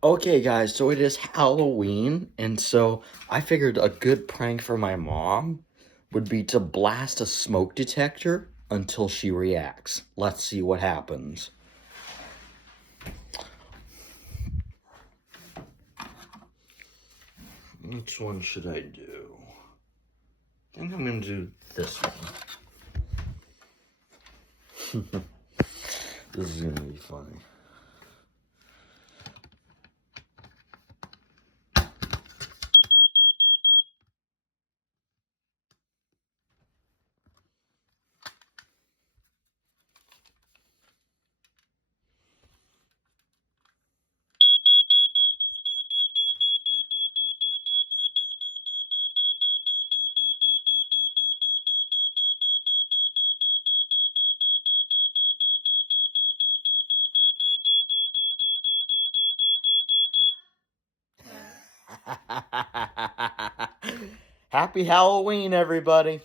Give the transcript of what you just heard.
Okay, guys, so it is Halloween, and so I figured a good prank for my mom would be to blast a smoke detector until she reacts. Let's see what happens. Which one should I do? I think I'm gonna do this one. This is gonna be funny. Happy Halloween, everybody.